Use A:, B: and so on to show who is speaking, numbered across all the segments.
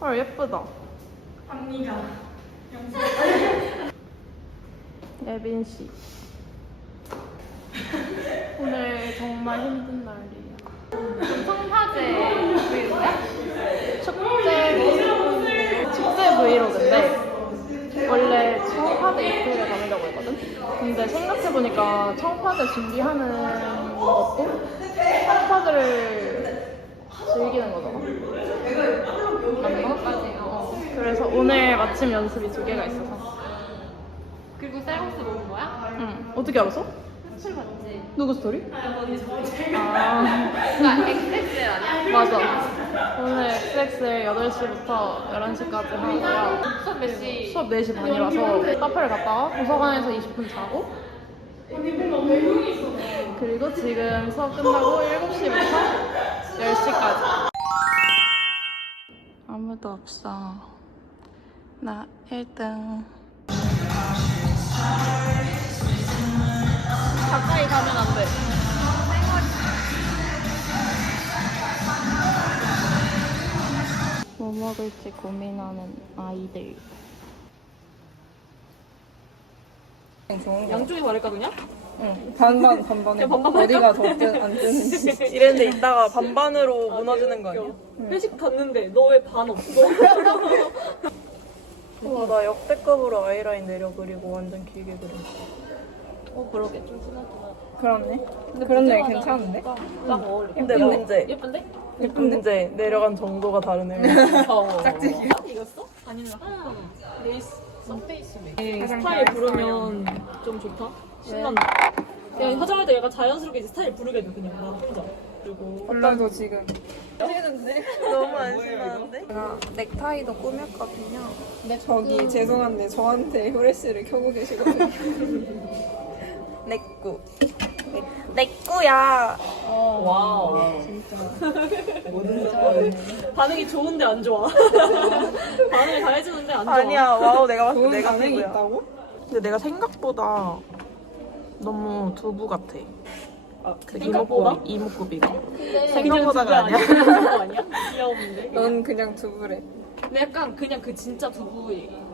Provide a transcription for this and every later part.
A: 헐 예쁘다.
B: 언니가
A: 예빈 씨. 오늘 정말 힘든 날이에요.
C: 청파제 브이로그야?
A: 축제 축제 브이로그인데 원래 청파대 이틀에 가려고 했거든. 근데 생각해 보니까 청파대 준비하는 것도 청파대를 즐기는 거잖아.
C: 것까지. 어.
A: 그래서 오늘 마침 연습이 두 개가 있어서.
C: 그리고 쌀국수 먹은 거야?
A: 응. 어떻게 알았어?
C: 술 봤지?
A: 누구 스토리? 아
C: 그러니까 XXL 아니야?
A: 맞아. 오늘 XXL 8시부터 11시까지 하고요.
C: 수업 몇 시?
A: 수업 4시 반이라서 카페를 갔다가 도서관에서 20분 자고 그리고 지금 수업 끝나고 7시부터 10시까지. 아무도 없어. 나 1등. 가까이 가면 안 돼. 뭐 먹을지 고민하는 아이들
B: 양쪽이 다를까 그냥?
A: 응.
D: 반반 반반에 어디가 더 뜨, 안 뜨는지
A: 이랬는데 이따가 반반으로 무너지는 거 아니야?
B: 회식 갔는데 너 왜 반 없어?
A: 와, 나 역대급으로 아이라인 내려 그리고 완전 길게 그려.
B: 어 그러게 좀 진하구나
D: 그렇네 그런데 괜찮은데?
B: 딱 어울려
A: 근데 문제.
B: 예쁜데?
A: 문제. 내려간 정도가 다르네.
B: 어 짝짓기 이겼어? 아니면 레이스 썸페이스네 스타일 부르면 좀 좋다? 신난다. 그냥 화장할 때 약간 자연스럽게 이제 스타일 부르게 돼 그냥. 나 혼자 그리고
D: 오늘도 지금.
A: 너무 안심하는데?
D: 제가 넥타이도 꾸몄거든요. 저기 죄송한데 저한테 후레쉬를 켜고 계시거든요.
A: 내꾸. 내꾸야.
B: 와우 반응이 좋은데 안 좋아 반응을 다 해주는데 안 좋아
A: 아니야, 와우, 내가 봤을 때 내가
D: 반응이. 있다고?
A: 근데 내가 생각보다 너무 두부 같아.
B: 아,
A: 그
B: 생각보다?
A: 이목구비, 이목구비가. 생각보다가 아니야?
B: 귀여운데
D: 넌 그냥 두부래
B: 근데 약간 그냥 그 진짜 두부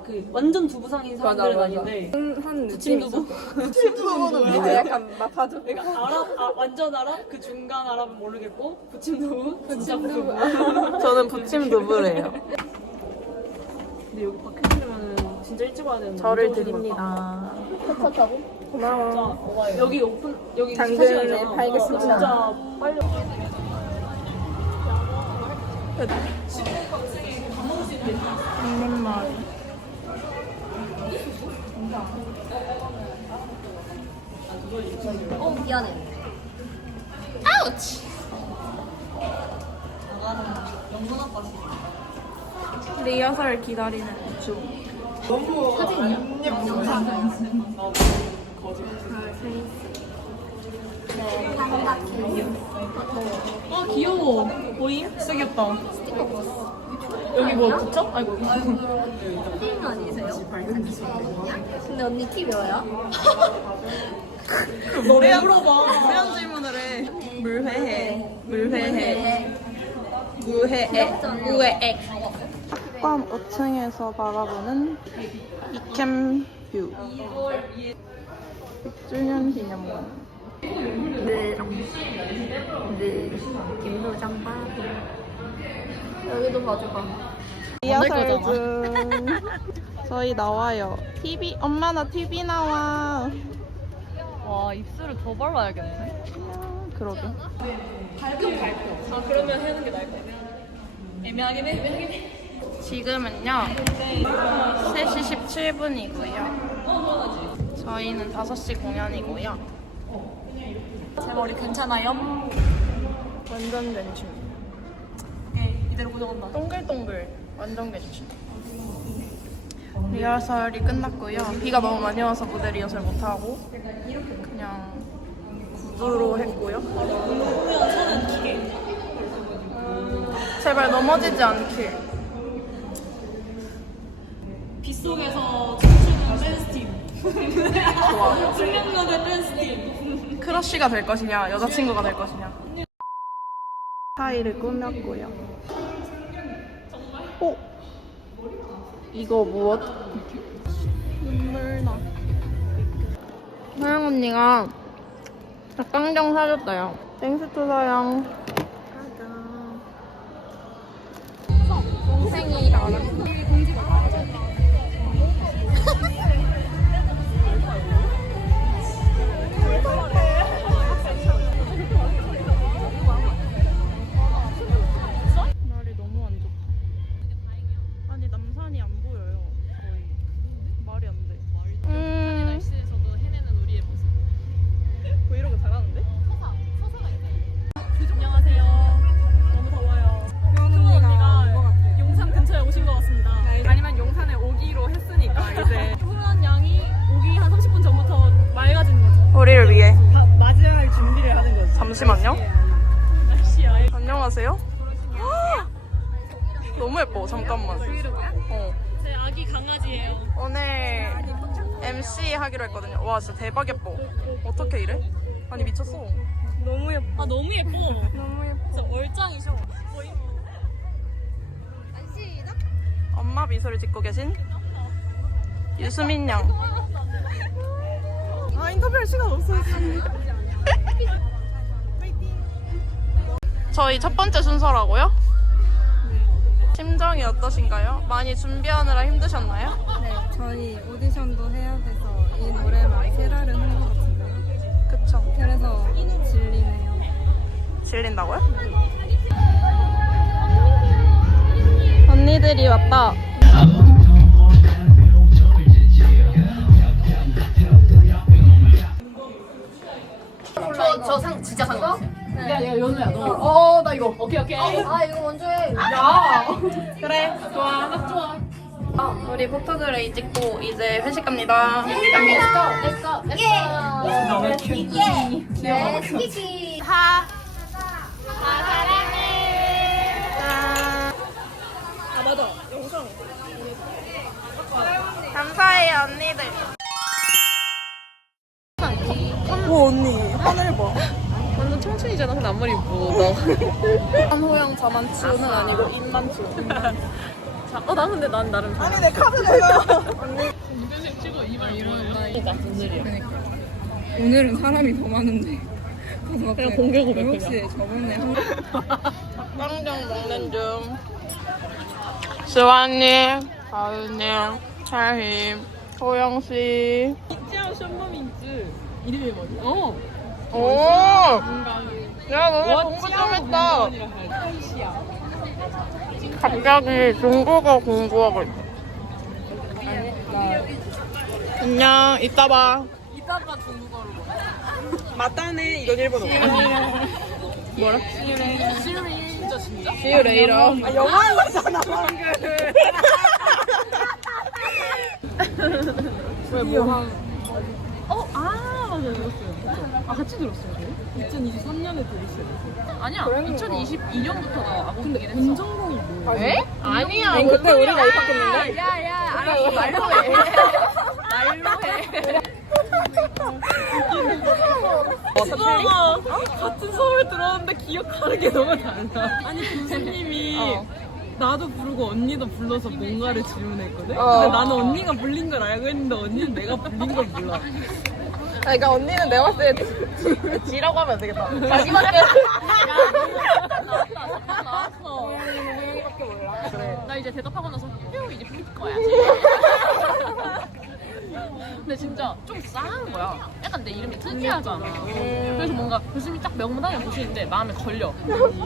B: 그 완전 두부상인
D: 맞아
B: 사람들은
D: 맞아.
B: 아닌데
D: 한, 한
B: 부침 두부?
D: 있어. 이제 약간 마파두
B: 그러니까 아랍 아, 완전 아랍 그 중간 아랍은 모르겠고 부침 두부? 진짜 두부.
A: 저는 부침 두부래요.
B: 근데 여기 밖에 있으면 진짜 일찍 와야 되는데
A: 저를
B: 언제 오실
A: 드립니다.
D: 고마워.
B: 거야? 여기 오픈 여기
D: 당근에
B: 스타시아잖아.
D: 팔겠습니다.
B: 어, 진짜 빨리
A: 있는 말이.
C: 어 미안해.
A: 리허설 기다리는 중.
B: 아 귀여워 보임?
A: 쓰겠다.
B: 여기 뭐 붙여? 아이고
C: 팅 아니세요? 근데 언니 키 몇이야?
A: 노래 물어봐. 무슨 질문을 해. 물회해. 물회해. 무회해. 무회액. 학관 5층에서 바라보는 이캠 뷰. 100주년 기념관.
C: 네. 네. 김도장 봐. 여기도 봐줘봐.
A: 리허설 중. 저희 나와요. TV 엄마 나 TV 나와.
B: 와 입술을 더 발라야겠네
A: 그러게.
B: 아 그러면 해는 게 나을 것 같아 애매하긴 해 애매하긴 해
A: 지금은요 3시 17분이고요 저희는 5시 공연이고요
B: 제 머리 괜찮아요?
A: 완전 괜춘
B: 네 이대로 고정한다
A: 동글동글 완전 괜춘 리허설이 끝났고요. 비가 너무 많이 와서 무대 리허설 못 하고 그냥 구두로 했고요. 제발 넘어지지 않길.
B: 빗속에서 춤추는 댄스팀. 좋아. 숙명여대 댄스팀.
A: 크러쉬가 될 것이냐 여자친구가 될 것이냐. 스 타일을 꾸몄고요 어? 이거 무엇? 눈물 나. 사영 언니가 닭강정 사줬어요. 땡스 투 사영. 동생이랑 날이
D: 하기로
A: 했거든요. 와 진짜 대박 예뻐. 어떻게 이래? 아니 미쳤어. 너무 예뻐.
B: 아 너무 예뻐.
A: 너무 예뻐.
B: 진짜 얼짱이셔. 거의
A: 엄마 미소를 짓고 계신 유수민 양. 아 인터뷰할 시간 없어요. 저희 첫 번째 순서라고요? 심정이 어떠신가요? 많이 준비하느라 힘드셨나요?
D: 네 저희 오디션도 해야 돼서 이 노래만 세라를 한것 같은데요.
A: 그쵸.
D: 그래서 질리네요.
A: 질린다고요? 언니들이 왔다.
C: 저상 진짜 상관없어요.
B: 야야 연우야 너. 어 나 이거. 오케이 오케이.
C: 아 이거 먼저 해.
A: 그래, 좋아.
B: 좋아.
A: 우리 포토그레이 찍고 이제 회식 갑니다.
C: Let's go, let's go, let's go. 예. 네, 스키키.
A: 하.
B: 아 맞아. 영상.
A: 감사해요, 언니들. 오, 언니. 하늘 봐.
B: 완전 청춘이잖아. 근데 앞머리 뭐
A: 한호영 자만추는 아니고 입만추.
B: 나. 어, 나 근데 난 나름 잘.
A: 아니, 내 카드 내놔.
B: 그러니까 분들이야.
D: 오늘은 사람이 더 많은데.
B: 그냥 공개 고백 그냥.
D: 혹시 저번에 한
A: 닭강정 먹는 중. 수아님, 가은님, 차힘, 호영씨.
B: 찌아 션머민즈 이름이 뭐지? 어.
A: 오! 야, 너네 공부 좀 했다. 갑자기 중국어 공부하고 있어. 안녕, 이따 봐.
B: 이따가 중국어로.
D: 맞다네 이건 일본어.
A: 뭐라?
B: 진짜 진짜?
A: See you later.
D: 아 영화잖아 방금. 왜 뭐가?
B: 어, 아, 맞아, 들었어요. 아, 같이 들었어요, 저희? 2023년에 들었어요. 아니야, 2022년부터 나하고 근데 운전공이 뭐예요?
A: 에? 아니야.
D: 아니, 그때 우리가 입학했는데?
A: 야, 야, 알았어. 말로 해. 말로 해.
B: 수아가 같은 수업을 들었는데 기억하는 게 너무 달라. 아니, 교수님이
A: 어.
B: 나도 부르고 언니도 불러서 뭔가를 질문했거든?
A: 어.
B: 근데 나는 언니가 불린 걸 알고 있는데 언니는 내가 불린 걸 몰라.
A: 그러니까 언니는 내가 봤을 때 지라고 하면 안 되겠다. 자기밖에.
B: 나왔어. 그래. 나 이제 대답하고 나서 휴 이제 풀릴 거야. 근데 진짜 좀 싸한 거야. 약간 내 이름이 특이하잖아. 그래서 뭔가 교수님이 딱 명단을 보시는데 마음에 걸려.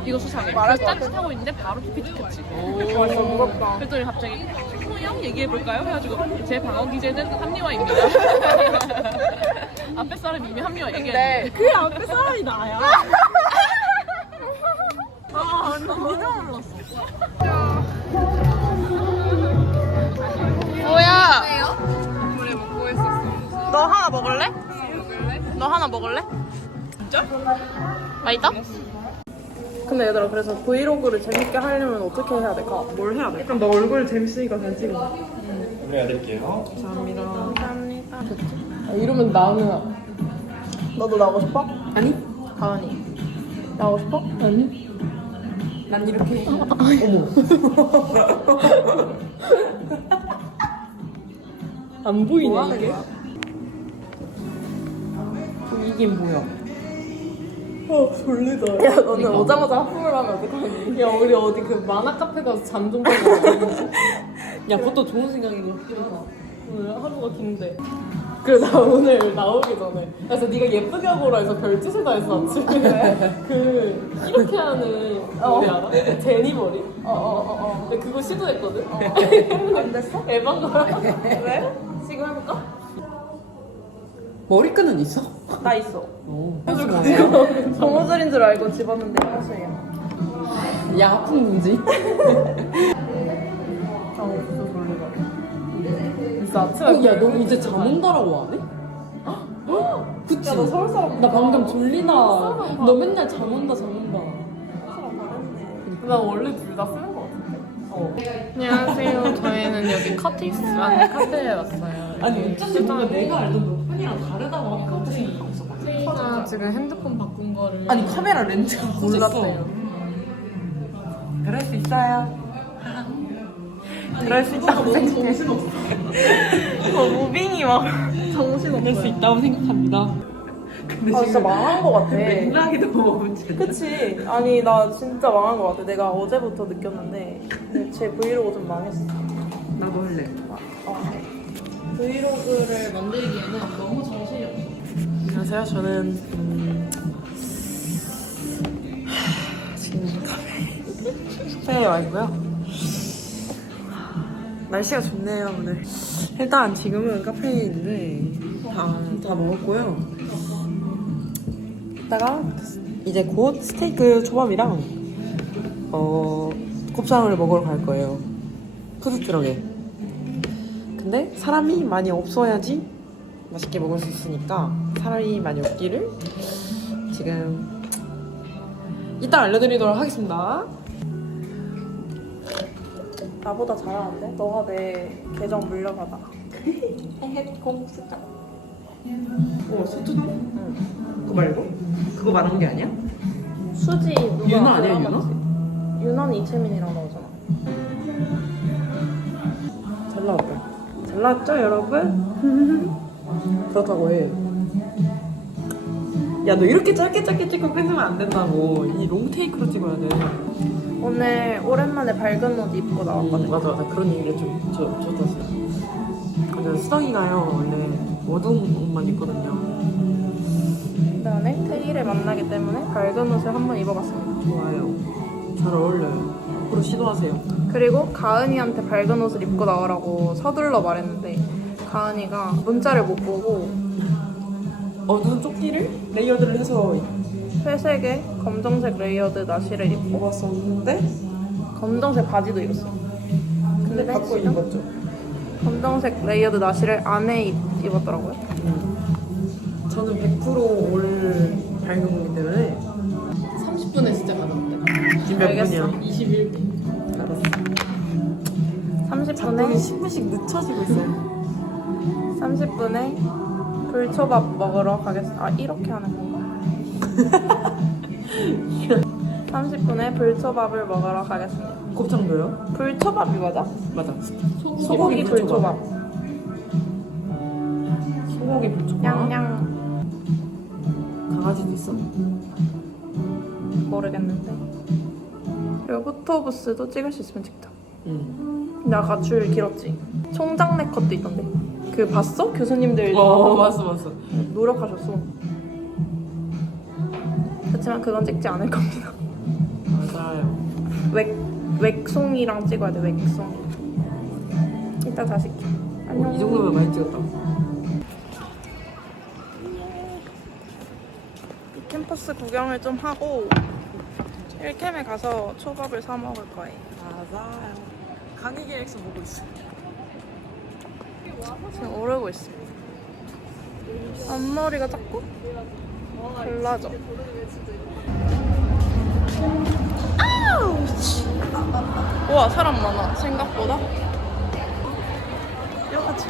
B: 이거 수상해. 그래서
A: 것
B: 딴짓 하고 있는데 바로 PPT 켰지.
A: 와, 진짜 무섭다.
B: 그랬더니 갑자기 소영 얘기해볼까요? 해가지고 제 방어 기제는 합리화입니다. 앞에 사람이 이미 합리화 얘기했는데 그 앞에 사람이 나야. 아, 언니 진짜 몰랐어.
A: 뭐야? 너 하나 먹을래? 너 하나 먹을래? 진짜? 맛있다? 근데 얘들아 그래서 브이로그를 재밌게 하려면 어떻게 해야 될까? 뭘 해야 될까?
D: 너 얼굴 재밌으니까 잘 찍어.
E: 해드릴게요.
A: 감사합니다
B: 이러면 나는
A: 너도 나오고 싶어? 아니? 가은이 나오고 싶어? 아니?
B: 난 이렇게
A: 어머,
B: 안 보이네
D: 뭐 하는
B: 이게.
D: 거야?
B: 이게 뭐야? 아 졸리다.
A: 야 너는 오자마자 뭐? 하품을 하면 어떡하니?
B: 야 우리 어디 그 만화 카페 가서 잠 좀 자고. 야 그것도 좋은 생각이고. 오늘 하루가 긴데. 그래 나 오늘 나오기 전에 그래서 네가 예쁘게 하고 오라 해서 별짓을 다 했어 아침에 그 이렇게 하는 머리 알아? 그 제니 머리? 어어어어 근데 그거 시도했거든? 안 됐어? 에반 거야? 왜? 지금 해볼까?
F: 머리끈은 있어?
A: 나 있어.
F: 오.
A: 정우절인 줄 알고 집었는데 사실이야.
F: 야, 아픈 문지?
A: 진짜 아침에
F: 어, 야, 너 이제 잠 온다라고 안 해? 그치?
A: 야, 너 서울 사람
F: 나 방금 졸리나. 너 맨날 잠 온다, 잠 온다.
A: 나 원래 둘 다 쓰는 거 같은데. 어. 안녕하세요. 저희는 여기 커티스라는 카페에 왔어요.
F: 아니, 어쩐지 뭔가 내가 알던 너 팬이랑 다르다고 하니까 갑자기
A: 저희가 지금 핸드폰 바꾼 거를
F: 아니, 카메라 렌즈가
A: 몰랐어요.
F: 그럴 수 있어요.
A: 그럴 수 있다고
F: 정신없어.
A: 어, 무빙이 막 정신
F: 그럴 수. 있다고 생각합니다. 근데
A: 아 진짜 망한 거 같아.
F: 맥락이 너무 문제다.
A: 그치? 아니 나 진짜 망한 거 같아. 내가 어제부터 느꼈는데 근데 제 브이로그 좀 망했어.
F: 나도 할래.
A: 어. 브이로그를 만들기에는 너무 정신이 없어. 안녕하세요. 저는 음... 지금 카페 카페에 와 있고요. 날씨가 좋네요 오늘. 일단 지금은 카페에 있는데 다, 다 먹었고요. 이따가 이제 곧 스테이크 초밥이랑 어 곱창을 먹으러 갈 거예요. 푸드트럭에. 근데 사람이 많이 없어야지 맛있게 먹을 수 있으니까 사람이 많이 없기를 지금 이따 알려드리도록 하겠습니다. 나보다 잘하는데? 너가 내 계정 물려받아. 공 쓰자.
F: 어, 소주? 응. 그거 말고? 그거 말한 게 아니야?
A: 수지 누가
F: 유나 아니야,
A: 유나? 유나는 이채민이랑 나오잖아. 잘 나왔다. 잘 나왔죠, 여러분?
F: 그렇다고 해. 야, 너 이렇게 짧게 짧게 찍고 끊으면 안 된다고. 이 롱테이크로 찍어야 돼.
A: 오늘 오랜만에 밝은 옷 입고 나왔거든.
F: 음, 맞아, 맞아. 그런 얘기를 좀 저, 줬었어. 근데 수덕이가요, 원래 어두운 옷만 입거든요.
A: 그다음에 태일을 만나기 때문에 밝은 옷을 한번 입어봤습니다.
F: 좋아요. 잘 어울려요. 앞으로 시도하세요.
A: 그리고 가은이한테 밝은 옷을 입고 나오라고 서둘러 말했는데 가은이가 문자를 못 보고
F: 어두운 조끼를 레이어드를 해서
A: 회색에 검정색 레이어드 나시를 입고
F: 입었었는데,
A: 검정색 바지도 입었어.
F: 근데 바꿔
A: 지금
F: 입었죠.
A: 검정색 레이어드 나시를 안에 입, 입었더라고요.
F: 저는 100%올 밝은 거기 때문에
B: 30분에 진짜 가능한데.
F: 지금 몇
A: 알겠어.
F: 분이야?
B: 21분.
F: 알았어.
A: 30분에
F: 작동이 10분씩 늦춰지고 있어요.
A: 30분에 불초밥 먹으러 가겠습니다. 아 이렇게 하는 건가? 30분에 불초밥을 먹으러 가겠습니다.
F: 곱창도요?
A: 불초밥이 맞아?
F: 맞아.
A: 소고기 불초밥.
F: 소고기 불초밥.
A: 양양
F: 강아지도 있어?
A: 모르겠는데. 그리고 포토부스도 찍을 수 있으면 찍자.
F: 응.
A: 아까 줄 길었지. 총장 네 컷도 있던데. 그 봤어? 교수님들
F: 어, 맞어, 맞어.
A: 노력하셨어. 그렇지만 그건 찍지 않을 겁니다.
F: 맞아요.
A: 웩 웩송이랑 찍어야 돼. 웩송. 이따 다 시 켜. 안녕.
F: 어, 이 정도면 많이 찍었다.
A: 이 캠퍼스 구경을 좀 하고 1캠에 가서 초밥을 사 먹을 거예요.
F: 맞아요. 강의 계획서 보고 있어.
A: 지금 오르고 있습니다. 앞머리가 자꾸 달라져. 우와 사람 많아 생각보다. 여기까지.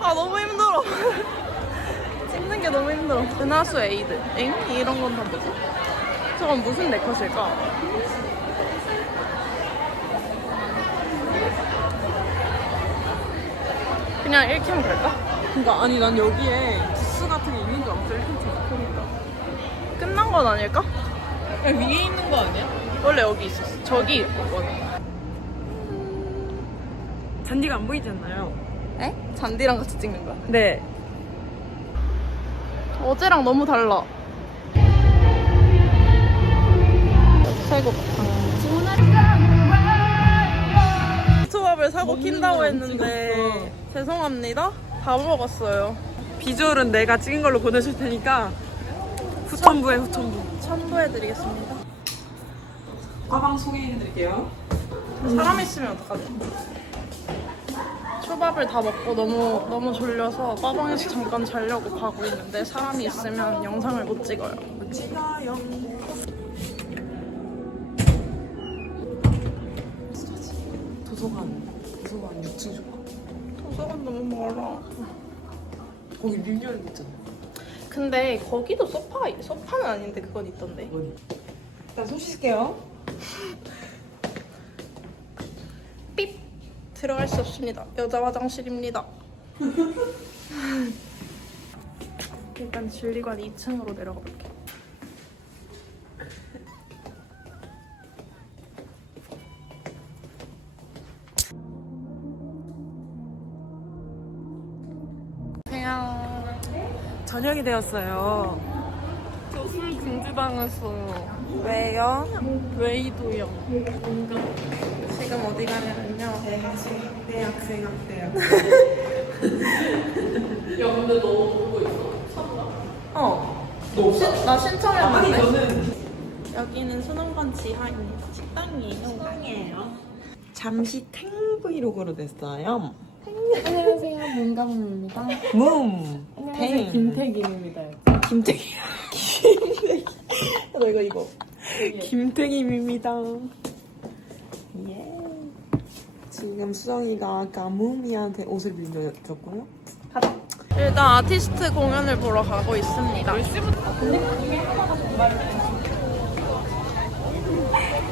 A: 아 너무 힘들어. 찍는 게 너무 힘들어. 은하수 에이드. 엥? 이런 건 다 뭐지? 저건 무슨 네컷일까? 그냥 1캠 갈까?
F: 그러니까 아니 난 여기에 부스 같은 게 있는 줄 알았어. 이렇게 그러니까.
A: 끝난 건 아닐까?
F: 위에 있는 거 아니야?
A: 원래 여기 있었어. 저기 있거든.
F: 잔디가 안 보이지 않나요?
A: 에? 잔디랑 같이 찍는 거야?
F: 네.
A: 어제랑 너무 달라. 새곡탕. 초밥을 사고 킨다고 했는데 죄송합니다. 다 먹었어요.
F: 비주얼은 내가 찍은 걸로 보내줄 테니까 후천부에 후천부.
A: 첨부해드리겠습니다.
F: 과방 소개해드릴게요.
A: 사람 있으면 어떡하지? 초밥을 다 먹고 너무 너무 졸려서 빠방에서 잠깐 자려고 가고 있는데 사람이 있으면 영상을 못 찍어요.
F: 찍어요. 도서관, 도서관 6층 좋아.
A: 도서관 너무 멀어.
F: 거기 릴리얼 있잖아.
A: 근데 거기도 소파 소파는 아닌데 그건 있던데.
F: 어디? 일단 손 씻을게요.
A: 삐 들어갈 수 없습니다. 여자 화장실입니다. 일단 진리관 2층으로 내려가 볼게. 그
F: 저녁이 되었어요.
A: 저 술 금지당했어요.
F: 왜요?
A: 웨이도요. 지금 어디 가냐면요.
F: 대학생학대요.
A: 야 근데 너 보고 있어?
F: 어.
A: 신, 나 신청했는데.
F: 아니 너는
A: 여기는 소남관 지하입니다. 식당이에요. 식당이에요.
F: 잠시 탱 브이로그로 됐어요.
C: 안녕하세요, 문감입니다.
F: 문. 탱.
C: 김태김입니다.
F: 김태기. 김태기. 너 이거 이거. 김태김입니다. 예. 지금 수정이가 아까 무미한테 옷을 빌려줬고요.
A: 일단 아티스트 공연을 보러 가고 있습니다.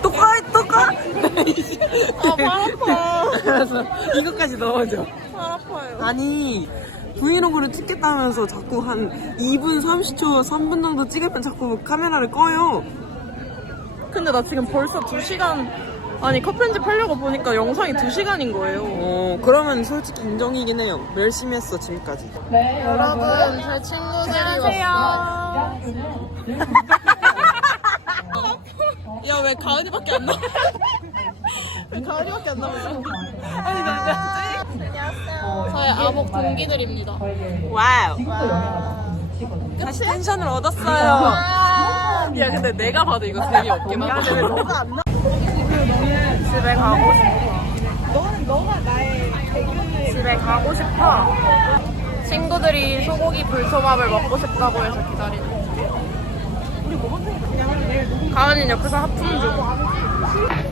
F: 똑까 똑까.
A: 아, 발아 파.
F: 알았어. 이거까지 넣어줘.
A: 발 아파요.
F: 아니 브이로그를 찍겠다면서 자꾸 한 2분 30초 3분 정도 찍으면 자꾸 카메라를 꺼요.
A: 근데 나 지금 벌써 2시간, 아니, 컷 편집하려고 보니까 영상이 2시간인 거예요.
F: 어 그러면 솔직히 인정이긴 해요. 열심히 했어 지금까지.
A: 여러분, 제 친구들이 왔어요. 야, 왜 가은이밖에 안 나와? 왜 가은이밖에 안 나와? 아니, 나 안녕하세요. 저의 아목 동기들입니다.
F: 와우. 다시 텐션을 얻었어요.
A: 야, 근데 내가 봐도 이거 재미없긴 하다. 집에 가고 싶어. 너는 너가 나의 집에 가고 싶어. 친구들이 소고기 불초밥을 먹고 싶다고 해서 기다리는 중. 가은이는 옆에서 하품 중. 청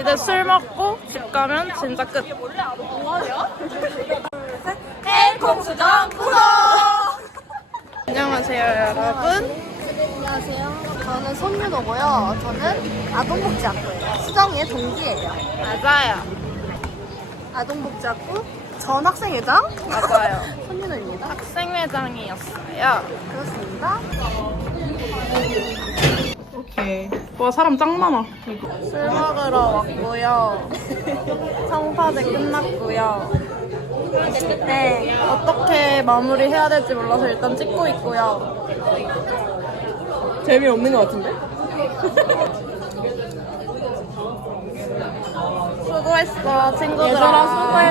A: 이제 술 먹고 집 가면 진짜 끝. 안녕하세요 여러분.
C: 안녕하세요. 저는 손윤호고요. 저는 아동복지학부예요. 수정이의 동기예요.
A: 맞아요.
C: 아동복지학부 전 학생회장
A: 맞아요.
C: 손윤호입니다.
A: 학생회장이었어요.
C: 그렇습니다.
A: 오케이. 와 사람 짱 많아. 술 먹으러 왔고요. 청파제 끝났고요. 네, 어떻게 마무리해야 될지 몰라서 일단 찍고 있고요.
F: 재미없는 것 같은데?
A: 수고했어, 친구들아.
C: 얘들아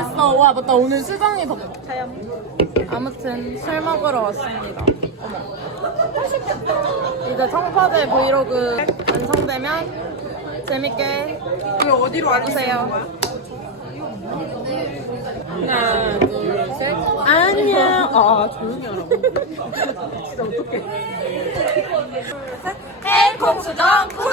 C: 수고했어. 와 맞다 오늘 수정이 더
A: 아무튼 술 먹으러 왔습니다. 어머. 이제 청파제 브이로그 완성되면 재밌게
F: 이거 어디로
A: 보세요.
F: 하나 둘 셋 안녕. 아 조용히 하라고. 진짜 어떡해.
A: 헬콩수정 구독!